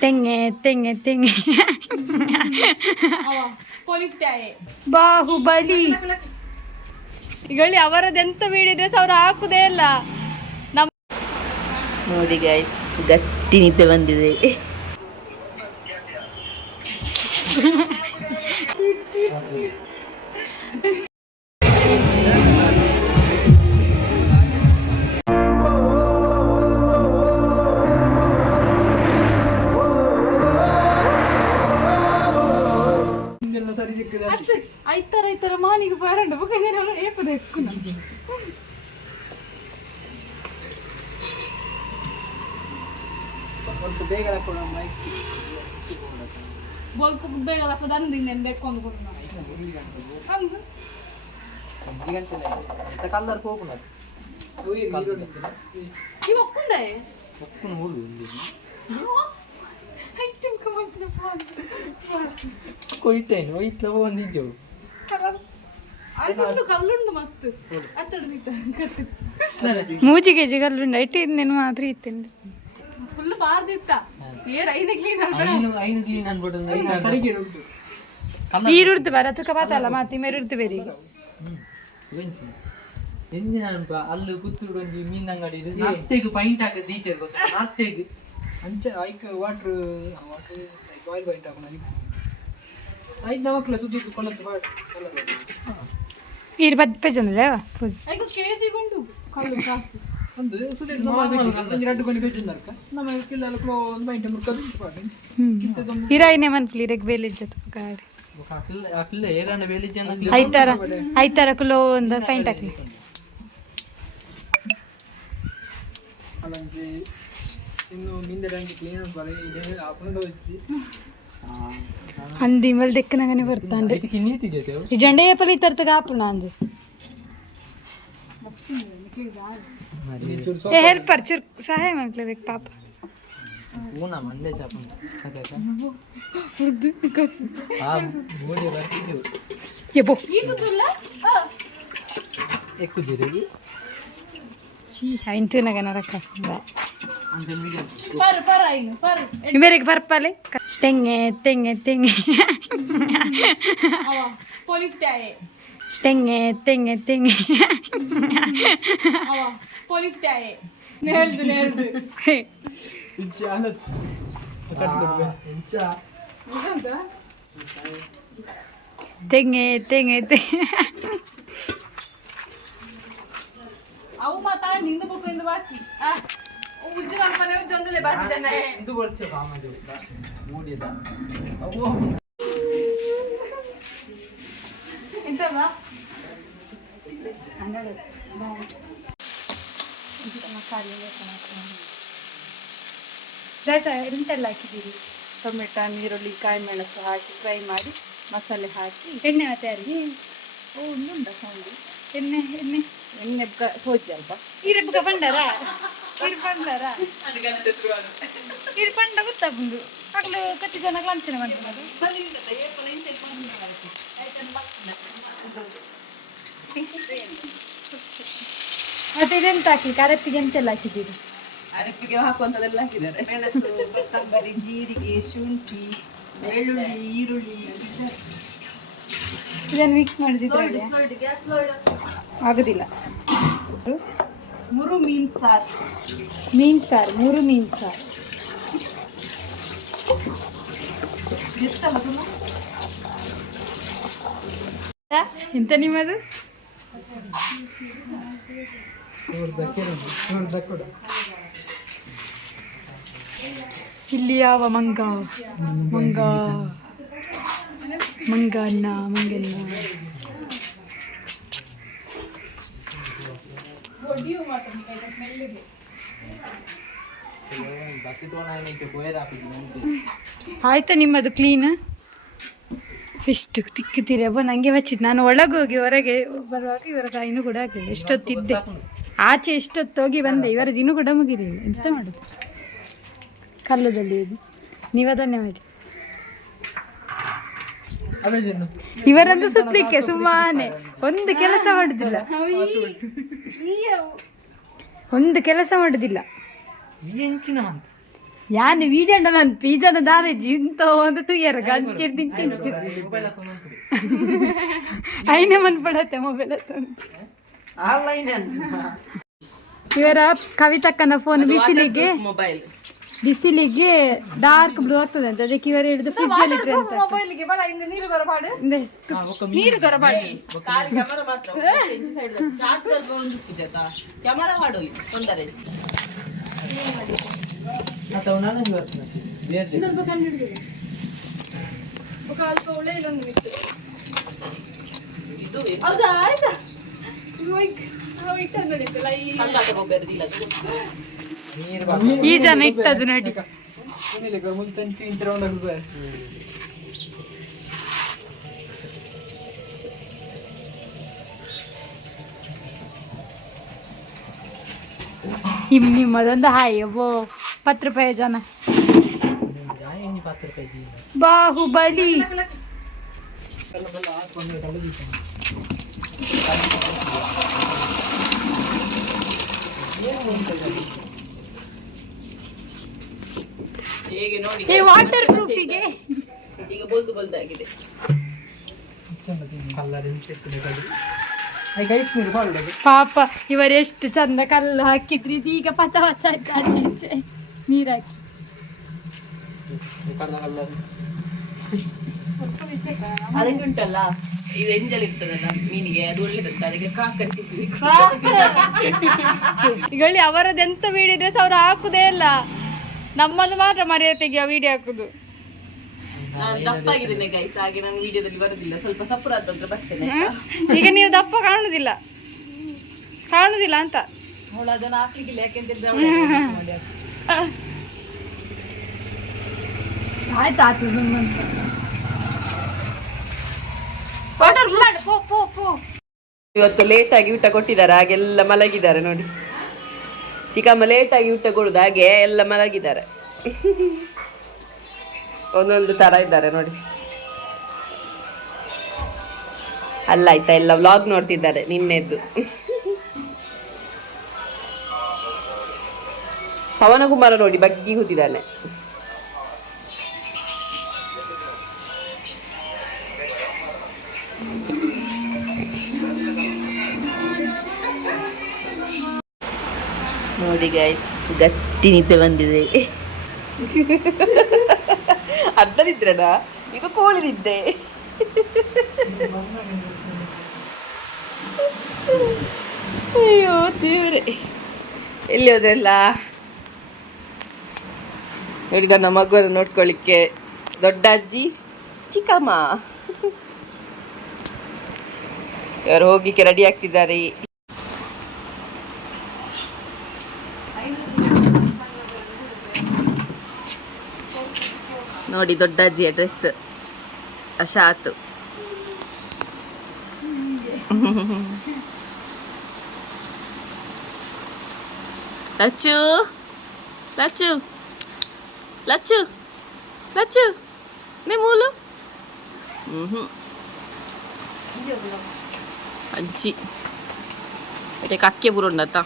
ತೆಂಗೆ ತೆಂಗೆ ತೆಂಗೆ. Bahubali. ಈಗಳಿ ಅವರದೆಂತ video ಅವ್ರು ಹಾಕುದೇ ಇಲ್ಲ. ನಮ್ಮ ನೋಡಿ ಗಾಯ್ಸ್ ಗಟ್ಟಿ ನಿದ್ದೆ ಬಂದಿದೆ. పనికి పోయారంట ఒక రోజులు ఎప్పుడు ఎక్కువ బొల్కు బేగలకు దాన్ని దీన్ని ఎండ ఎక్కువ అనుకుంటున్నాను ఎంత కలర్ పోకున్నారు ఇవి ఒక్కుందే ఒక్కున ఊళ్ళు Coitado, oito, vou onde eu. ಮಸ್ತ್. ಕೆಜಿ ಕಲ್ಲು. ಜಿಗಲ್ಲುಂಡು ಐಟಿಂದೇನು ಮಾತ್ರ ಇತ್ತಿಂದು. ಫುಲ್ ಬಾರ್ದಿತ್ತ ಏರ್ ಐದು ಕ್ಲೀನ್ ಐನು ಕ್ಲೀನ್ ಅನ್ಬಿಟ್ಟು ಸರಿಗೆ ಈರುಡ್ದು ಬರ ತುಕ ಪಾತಲ್ಲ ಮಾತಿ ಮೇರುಡ್ದು ಬೇರೆ. ಎಂದಿನ ಅನ್ಪ ಅಲ್ಲಿ ಒಂಜಿ ಮೀನ್ ಅಂಗಡಿ ಇದು. ನತ್ತೆಗ್ ಪೈಂಟ್ ಹಾಕಿ ದೀತೆ ಗೊತ್ತ? ನತ್ತೆಗ್ ಅಂಚ ಐಕ್ ವಾಟ್ರ್ ವಾಟ್ರ್ ಆಯಿಲ್ ಪೈಂಟ್ ಹಾಕೋಣ ಐದು ನಮಕ್ಲ ಸುದ್ದಿ ಕೊಳ್ಳತ್ತು ఇది పెద్ద పేజ్ ఉంది లేవా ಒಂದು ಹಿರಾಯಿನೇ ಮನ್ಪುಲಿ ಇರಕ್ ಬೇಲಿಜ್ಜತ್ತು ಗಾಡಿ ಐತಾರ ಐತಾರ ಕುಲೋ ಒಂದು ಪೈಂಟ್ ಹಾಕಿ ಇನ್ನು ಮುಂದೆ ಕ್ಲೀನ್ ഹന്തിമൽ ദക്കൻ അങ്ങനെ വെറുത്താണ്ട് ഇജണ്ടേ പല ഇത്തരത്ത് കാപ്പണാന്ത് ഹെൽപ്പർ ചെറു സഹായം ആക്ലേ പാപ്പ ये वो ये तो दुल्ला एक कुछ दे देगी ची हाँ इंटरनेट का ना रखा अंदर मीडिया पर पर आई ना पर मेरे एक पर पहले തെങ്ങേ തെങ്ങേ തെങ്ങേ. തെങ്ങേ തെങ്ങേ തെങ്ങേ. തെങ്ങേ തെങ്ങേ തെങ്ങേ. ಅವು ಮಾತಾ ನಿಂದು ಬುಕ್ ಇಂದು ಬಾಚಿ ಉಜ್ಜು ಅನ್ಪನೆ ಉಜ್ಜೊಂದಲೇ ಬಾಕಿದ್ದಾನೆ ಇದು ಬರ್ಚ ಕಾಮದು ಮೂಡಿದ. ಅವ್ವ. ಎಂತಮ್ಮ ಆಯ್ತಾ ಎಂತೆಲ್ಲ ಹಾಕಿದ್ದೀರಿ? ಟೊಮೆಟೊ ಈರುಳ್ಳಿ ಕಾಯಿ ಮೆಣಸು ಹಾಕಿ ಫ್ರೈ ಮಾಡಿ ಮಸಾಲೆ ಹಾಕಿ ಎಣ್ಣೆ ತಯಾರಿ ಓ ಇನ್ನೊಂದ ಸೌಂಡ್ ಎಣ್ಣೆ ಎಣ್ಣೆ. ಎಣ್ಣೆ ಸೋಚಿ ಅಲ್ವಾ? ಬಂಡರ ಬಂಡಾರ ಇರು ಪಂಡ ಗೊತ್ತಾಗುಂಡು ಆಗ್ಲೂ ಕತ್ತಿ ಜನ ಲಂಚನೆ ಮಾಡ್ತಾರೆ ಮತ್ತೆ ಇದೆಂತ ಹಾಕ್ಲಿಕ್ಕೆ ಅರಪ್ಪಿಗೆ ಎಂತೆಲ್ಲ ಹಾಕಿದ್ದೀರಿ? ಅರಪ್ಪಿಗೆ ಹಾಕುವಂಥದ್ದೆಲ್ಲ ಹಾಕಿದ್ದಾರೆ. ಮೆಣಸು ಕೊತ್ತಂಬರಿ ಜೀರಿಗೆ ಶುಂಠಿ ಬೆಳ್ಳುಳ್ಳಿ ಈರುಳ್ಳಿ ಇದನ್ನು ಮಿಕ್ಸ್ ಮಾಡಿದ್ರೆ ಆಗುದಿಲ್ಲ. ಮೂರು ಮೀನು ಸಾರು. ಮೀನು ಸಾರು ಮೂರು ಮೀನು ಸಾರು. ಎಂತ ನಿಮ್ಮದು? ಇಲ್ಲಿ ಯಾವ ಮಂಗ? ಮಂಗ. ಮಂಗ ಅನ್ನ ಮಂಗಲ್ಲ ಒಡಿಯು ಮಾತ್ರ ಮೆಲ್ಲಿಗೆ ಆಯ್ತ ನಿಮ್ಮದು ಕ್ಲೀನ್ ಎಷ್ಟು ತಿಕ್ಕುತ್ತೀರಬ್ಬ ನನಗೆ ಬಚ್ಚಿತ್ತು ನಾನು ಹೋಗಿ ಹೊರಗೆ ಬರುವಾಗ ಇವರ ಕಾಯಿನೂ ಕೂಡ ಆಗಿಲ್ಲ ಎಷ್ಟೊತ್ತಿದ್ದೆ? ಆಚೆ ಎಷ್ಟೊತ್ತು ಹೋಗಿ ಬಂದೆ ಇವರ ದಿನ ಕೂಡ ಮುಗಿಲಿಲ್ಲ. ಎಂತ ಮಾಡುದು? ಕಲ್ಲದಲ್ಲಿ ನೀವು ಅದನ್ನೇ ಮಾಡಿ. ಇವರದ್ದು ಸುತ್ತಲಿಕ್ಕೆ ಸುಮ್ಮನೆ. ಒಂದು ಕೆಲಸ ಮಾಡುದಿಲ್ಲ. ಒಂದು ಕೆಲಸ ಮಾಡುದಿಲ್ಲ. ಯಾನು ವೀಡಿಯೋ ಯಾನ್ ನಾನು ಪೀಜನ ದಾರೆ ಜಿಂತ ಒಂದು ತುಯ್ಯರ ಗಂಚಿರ್ ದಿಂಚಿರ್ ಐನೇ ಮನ್ ಪಡತ್ತೆ ಮೊಬೈಲ್ ಇವರ ಕವಿತಕ್ಕನ ಫೋನ್ ಬಿಸಿಲಿಗೆ. ಮೊಬೈಲ್ ಬಿಸಿಲಿಗೆ ಡಾರ್ಕ್ ಬ್ಲೂ ಆಗ್ತದೆ ಅಂತ ಅದಕ್ಕೆ ಇವರು ಹಿಡಿದು ಫ್ರಿಜ್ ಅಲ್ಲಿ ಇಟ್ರೆ ಅಂತ ಮೊಬೈಲ್ಗೆ ಬಡ ಇಂದ ನೀರು ಬರಬಾಡು ಇಂದೆ. ನೀರು ಬರಬಾಡು ಖಾಲಿ ಕ್ಯಾಮರಾ ಮಾತ್ರ ಸೈಡ್ ಚಾರ್ಜ್ ಒಂದು ಪೂಜಾತ ಕ್ಯಾಮರಾ ಮಾಡೋಲಿ ತೊಂದರೆ ಅಥವಾ ನಾನು ಬರ್ತೀನಿ ಬೇರೆ ఒక అల్ప ಒಳ್ಳೆ ಇಲ್ಲೊಂದು ಮಿತ್ತು ಇದು ಹೌದಾ ಆಯ್ತಾ ನಾವು ಇಟ್ಟದ್ದು ನಡೀತಲ್ಲ ಈ ಕಲ್ಲಾಟ ಗೊಬ್ಬರದಿಲ್ಲ ನೀರು ಈ ಜನ ಇಟ್ಟದ್ದು ನೋಡಿ ಸುನಿಲಿಕ್ಕೆ ಮುಂತಂಚಿ ಇಂಚರ ಹೋಗ್ಬೇಕು ನಿಮ್ ನಿಮ್ಮದೊಂದು ಹಾಯ್ ಒಬ್ಬ ಪತ್ತು ರೂಪಾಯಿ ಜನ ಎಣ್ಣೆ ಪಾತ್ರ ಹೇಗೆ ನೋಡಿ ಈ ವಾಟರ್ ಪ್ರೂಫಿಗೆ ಈಗ ಬೊಲ್ದು ಬೋಲ್ದಾಗಿದೆ. ಪಾಪ ಇವರು ಎಷ್ಟು ಚಂದ ಕಲ್ಲು ಹಾಕಿದ್ರಿ. ಇದೀಗ ಪಚ ಪಚ ಆಯ್ತು ಆಚೆ ಈಚೆ ನೀರ್ ಹಾಕಿ. ಕಲ್ಲ ಕಲ್ಲರ್ ಅದಕ್ಕೆ ಉಂಟಲ್ಲ ಇದು ಎಂಜಲ್ ಇರ್ತದಲ್ಲ ಮೀನಿಗೆ ಅದು ಒಳ್ಳೇದಂತ ಅದಕ್ಕೆ ಕಾಕರಿಸಿ ಈಗಳಿ ಅವರದ್ದು ಎಂತ ಬೇಡಿದ್ರೆ ಇದ್ರೆ ಅವ್ರು ಹಾಕುದೇ ಇಲ್ಲ. ನಮ್ಮದು ಮಾತ್ರ ಮರೆಯ ತೆಗೆಯ ವಿಡಿಯೋ ಹಾಕುದು. ನಾನು ದಪ್ಪಾಗಿದ್ದೇನೆ ಗೈಸ್ ಹಾಗೆ ನಾನು ವಿಡಿಯೋದಲ್ಲಿ ಬರುದಿಲ್ಲ. ಸ್ವಲ್ಪ ಸಪುರ ಅಂತ ಬರ್ತೇನೆ ಈಗ ನೀವು ದಪ್ಪ ಕಾಣುದಿಲ್ಲ. ಕಾಣುದಿಲ್ಲ ಅಂತ. ಅವಳು ಅದನ್ನು ಹಾಕ್ಲಿಕ್ಕಿಲ್ಲ ಯಾಕೆಂತ ಹೇಳಿದ್ರೆ ಆಯ್ತು ಪೋ ಪೋ ಇವತ್ತು ಲೇಟ್ ಆಗಿ ಊಟ ಕೊಟ್ಟಿದ್ದಾರೆ ಹಾಗೆಲ್ಲ ಮಲಗಿದ್ದಾರೆ ನೋಡಿ. ಚಿಕ್ಕಮ್ಮ ಲೇಟಾಗಿ ಆಗಿ ಊಟ ಕೊಡುದು ಹಾಗೆ ಎಲ್ಲ ಮಲಗಿದ್ದಾರೆ. ಒಂದೊಂದು ತರ ಇದ್ದಾರೆ ನೋಡಿ. ಅಲ್ಲ ಆಯ್ತಾ ಎಲ್ಲ ವ್ಲಾಗ್ ನೋಡ್ತಿದ್ದಾರೆ ನಿನ್ನೆದ್ದು. ಪವನಕುಮಾರ ನೋಡಿ ಬಗ್ಗಿ ಕೂತಿದ್ದಾನೆ. ನೋಡಿ ಗೈಸ್ ಗಟ್ಟಿ ನಿದ್ದೆ ಬಂದಿದೆ. ಅರ್ಧ ನಿದ್ರೆನಾ ಇದು ಕೋಳಿ ನಿದ್ದೆ. ಅಯ್ಯೋ, ದೇವರೇ. ಎಲ್ಲಿ ಹೋದ್ರಲ್ಲ? ನೋಡಿ, ನನ್ನ ಮಗುವನ್ನು ನೋಡ್ಕೊಳ್ಳಿಕ್ಕೆ. ದೊಡ್ಡ ಅಜ್ಜಿ, ಚಿಕ್ಕಮ್ಮ. ಇವರು ಹೋಗ್ಲಿಕ್ಕೆ ರೆಡಿ ಆಗ್ತಿದ್ದಾರೆ? ನೋಡಿ ದೊಡ್ಡ ಅಜ್ಜಿಯ ಡ್ರೆಸ್ ಶಾತು ಲಚ್ಚು ಲಚ್ಚು ಲಚ್ಚು ಲಚ್ಚು ನಿಮ್ಮೂಲು ಹ್ಞೂ ಅಜ್ಜಿ ಮತ್ತೆ ಕಕ್ಕೆ ಬುರುಂಡತ್ತ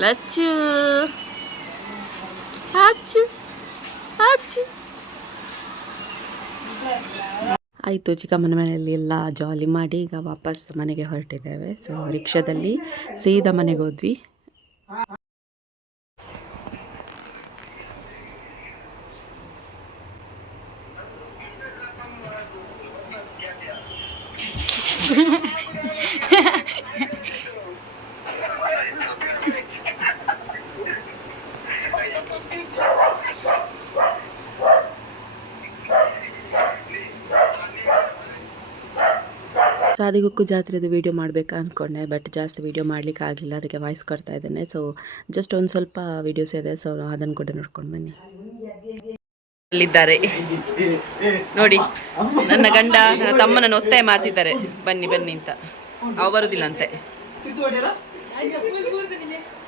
ಲಚ್ಚು ಅಚ್ಚು ಅಚ್ಚು ಆಯಿತು ಚಿಕ್ಕಮ್ಮನ ಮನೆಯಲ್ಲಿ ಎಲ್ಲ ಜಾಲಿ ಮಾಡಿ ಈಗ ವಾಪಸ್ ಮನೆಗೆ ಹೊರಟಿದ್ದೇವೆ. ಸೊ ರಿಕ್ಷಾದಲ್ಲಿ ಸೀದಾ ಮನೆಗೆ ಹೋದ್ವಿ. ಸಾದಿಗುಕ್ಕು ಜಾತ್ರೆದು ವೀಡಿಯೋ ಮಾಡಬೇಕು ಅಂದ್ಕೊಂಡೆ ಬಟ್ ಜಾಸ್ತಿ ವೀಡಿಯೋ ಮಾಡಲಿಕ್ಕೆ ಆಗಲಿಲ್ಲ. ಅದಕ್ಕೆ ವಾಯ್ಸ್ ಕೊಡ್ತಾ ಇದ್ದೇನೆ. ಸೊ ಜಸ್ಟ್ ಒಂದು ಸ್ವಲ್ಪ ವೀಡಿಯೋಸ್ ಇದೆ. ಸೊ ಅದನ್ನು ಕೂಡ ನೋಡ್ಕೊಂಡು ಬನ್ನಿ. ಅಲ್ಲಿದ್ದಾರೆ. ನೋಡಿ ನನ್ನ ಗಂಡ ನನ್ನ ತಮ್ಮನನ್ನು ಒತ್ತಾಯ ಮಾಡ್ತಿದ್ದಾರೆ. ಬನ್ನಿ ಬನ್ನಿ ಅಂತ. ಅವ ಬರುದಿಲ್ಲಂತೆ.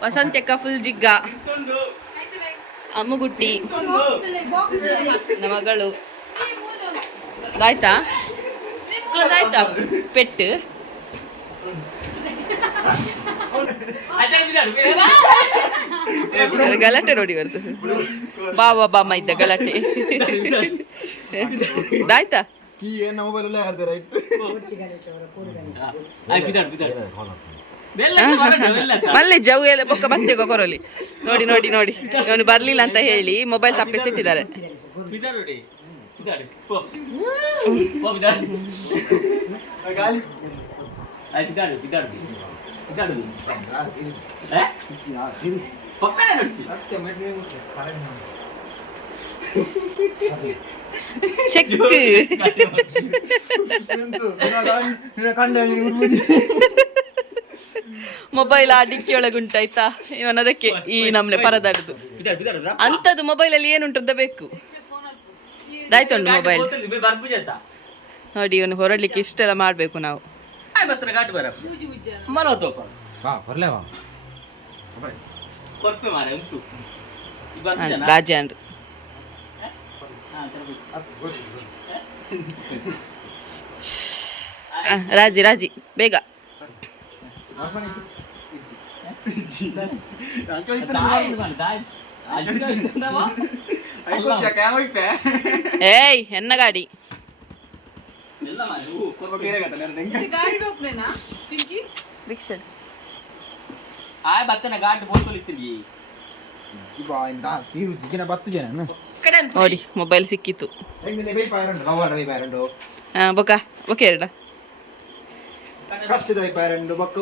ವಸಂತ್ಯಕ್ಕ ಫುಲ್ ಜಿಗ್ಗ. ಅಮ್ಮಗುಟ್ಟಿ. ನಮ್ಮ ಮಗಳು. ಆಯ್ತಾ? ಕ್ಲೋಸ್ ಆಯ್ತಾ? ಪೆಟ್ಟು. ಗಲಾಟೆ ನೋಡಿ ಬಾ ಬಾ ಬಾ ಮೈದ ಗಲಾಟೆ. ಆಯ್ತಾ ಮಲ್ಲೆ ಜವು ಎಲ್ಲ ಬೊಕ್ಕ ಮತ್ತೆ ಕೊರಲಿ ನೋಡಿ ನೋಡಿ ನೋಡಿ. ಇವನು ಬರ್ಲಿಲ್ಲ ಅಂತ ಹೇಳಿ ಮೊಬೈಲ್ ತಪ್ಪಿಸಿಟ್ಟಿದ್ದಾರೆ. ಗಾಳಿ ಚೆಕ್ ಮೊಬೈಲ್ ಆ ಡಿಕ್ಕಿ ಒಳಗುಂಟಾಯ್ತಾ ಇವನ್ ಅದಕ್ಕೆ ಈ ನಮ್ನೆ ಪರದಾಡುದು ಅಂತದ್ದು ಮೊಬೈಲ್ ಅಲ್ಲಿ ಏನುಂಟು ಅಂತ ಬೇಕು ಆಯ್ತುಂಟು ಮೊಬೈಲ್ ನೋಡಿ ಇವನು ಹೊರಡ್ಲಿಕ್ಕೆ ಇಷ್ಟೆಲ್ಲ ಮಾಡಬೇಕು ನಾವು. ಆ, ರಾಜಿ ರಾಜಿ ಬೇಗ. ಏಯ್ ಎನ್ನ ಗಾಡಿ. ಗಾಡಿ ಹೋಗ್ಲೇನಾ ಪಿಂಕಿ? ರಿಕ್ಷಾ ತೀರು ಜಿಗಿನ ಬತ್ತು ಜನ ನೋಡಿ ಮೊಬೈಲ್ ಸಿಕ್ಕಿತ್ತು. ಹೆಂಗಿದೆ ಬೈ ಪಾಯರಂಡು ಲವರ್ ಬೈ ಪಾಯರಂಡು ಆ, ಬೊಕ ಓಕೆ ಎರಡ. ಬಕ್ಕ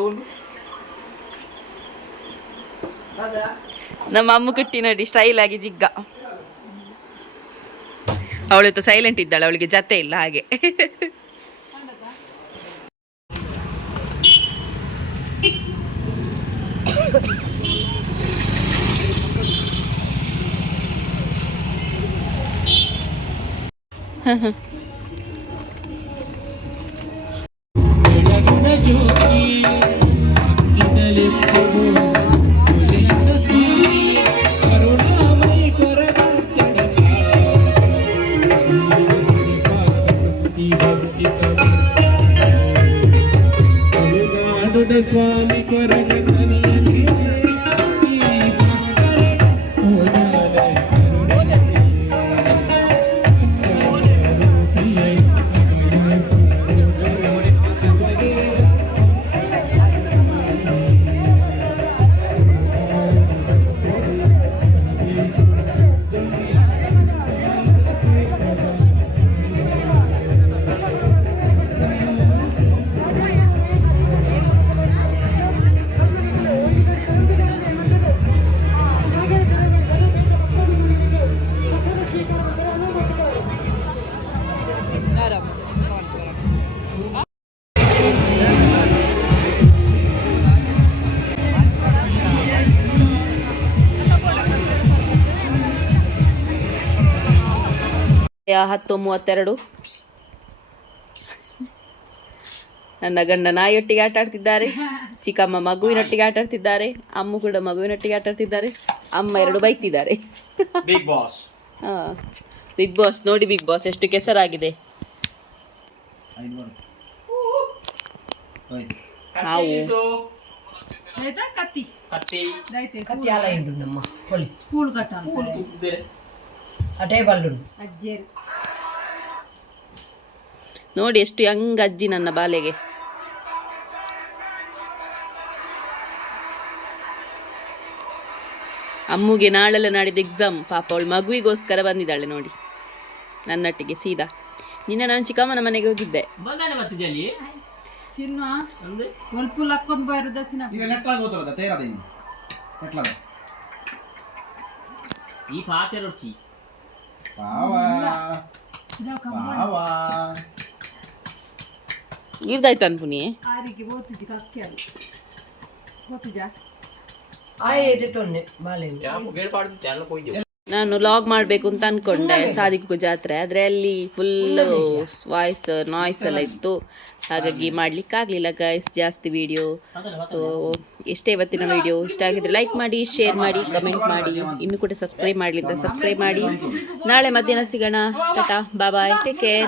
ನಮ್ಮ ಅಮ್ಮ ಕುಟ್ಟಿ ನೋಡಿ ಸ್ಟೈಲ್ ಆಗಿ ಜಿಗ್ಗ. ಅವಳು ಸೈಲೆಂಟ್ ಇದ್ದಾಳೆ ಅವಳಿಗೆ ಜತೆ ಇಲ್ಲ ಹಾಗೆ. ಸ್ವಾಮಿ ಹತ್ತು ಮೂವತ್ತೆರಡು ನನ್ನ ಗಂಡ ನಾಯಿಯೊಟ್ಟಿಗೆ ಆಟ ಆಡ್ತಿದ್ದಾರೆ ಚಿಕ್ಕಮ್ಮ ಮಗುವಿನೊಟ್ಟಿಗೆ ಆಟ ಆಡ್ತಿದ್ದಾರೆ ಅಮ್ಮ ಕೂಡ ಮಗುವಿನೊಟ್ಟಿಗೆ ಆಟ ಆಡ್ತಿದ್ದಾರೆ ಅಮ್ಮ ಎರಡು ಬೈತಿದ್ದಾರೆ. ಬಿಗ್ ಬಾಸ್ ಬಿಗ್ ಬಾಸ್ ನೋಡಿ ಬಿಗ್ ಬಾಸ್ ಎಷ್ಟು ಕೆಸರಾಗಿದೆ. ಹಾವು ಆಯ್ತಾ ಕತ್ತಿ ಕತ್ತಿ? ಆಯ್ತು ಕತ್ತಿ ಅಲ್ಲ ಇಂಡು ನಮ್ಮ ಹೊಲಿ. ಕೂಳು ಕಟ್ಟ ಆ ಟೇಬಲ್ ಉಂಟು ಅಜ್ಜಿಯರು ನೋಡಿ ಎಷ್ಟು ಯಂಗ್ ಅಜ್ಜಿ ನನ್ನ ಬಾಲೆಗೆ. ಅಮ್ಮುಗೆ ನಾಳೆಲ್ಲ ನಾಡಿದ್ದು ಎಕ್ಸಾಮ್ ಪಾಪ ಅವಳು ಮಗುವಿಗೋಸ್ಕರ ಬಂದಿದ್ದಾಳೆ ನೋಡಿ. ನನ್ನೊಟ್ಟಿಗೆ ಸೀದಾ. ನಿನ್ನ ನಾನು ಚಿಕ್ಕಮ್ಮನ ಮನೆಗೆ ಹೋಗಿದ್ದೆ ಬಂದಾನೆ ಮತ್ತೆ ಜಲಿ ಚಿನ್ನ ಒಲ್ಪು ಲಕ್ಕೊಂದ್ ಬಾರು ದಸಿನ ಈಗ ನೆಟ್ಲಾಗ ಹೋಗ್ತದ ತೇರದ ಇನ್ನು ನೆಟ್ಲಾಗ ಈ ಪಾತೆ ರೊಚ್ಚಿ ಪಾವಾ ಪಾವಾ ಇರ್ದಾಯ್ತು ಅನ್ಪುನಿ ಆರಿಗೆ ಓದ್ತಿದ್ದಿ ಕಕ್ಕಿ ಅದು ಗೊತ್ತಿದ್ಯಾ ಆಯ್ ಎದಿಟ್ಟೊನ್ನೆ ಬಾಲೆ ನಾನು ಲಾಗ್ ಮಾಡಬೇಕು ಅಂತ ಅನ್ಕೊಂಡೆ ಸಾದಿಕು ಜಾತ್ರೆ. ಆದ್ರೆ ಅಲ್ಲಿ ಫುಲ್ ವಾಯ್ಸ್ ನಾಯ್ಸ್ ಎಲ್ಲ ಇತ್ತು. ಹಾಗಾಗಿ ಮಾಡ್ಲಿಕ್ಕೆ ಆಗ್ಲಿಲ್ಲ ಗೈಸ್ ಜಾಸ್ತಿ ವಿಡಿಯೋ ಸೊ ಇಷ್ಟೇ ಇವತ್ತಿನ ವಿಡಿಯೋ ಇಷ್ಟ ಆಗಿದ್ರೆ ಲೈಕ್ ಮಾಡಿ ಶೇರ್ ಮಾಡಿ ಕಮೆಂಟ್ ಮಾಡಿ. ಇನ್ನು ಕೂಡ ಸಬ್ಸ್ಕ್ರೈಬ್ ಮಾಡಲಿಲ್ಲ ಸಬ್ಸ್ಕ್ರೈಬ್ ಮಾಡಿ. ನಾಳೆ ಮಧ್ಯಾಹ್ನ ಸಿಗೋಣ. Tata bye take care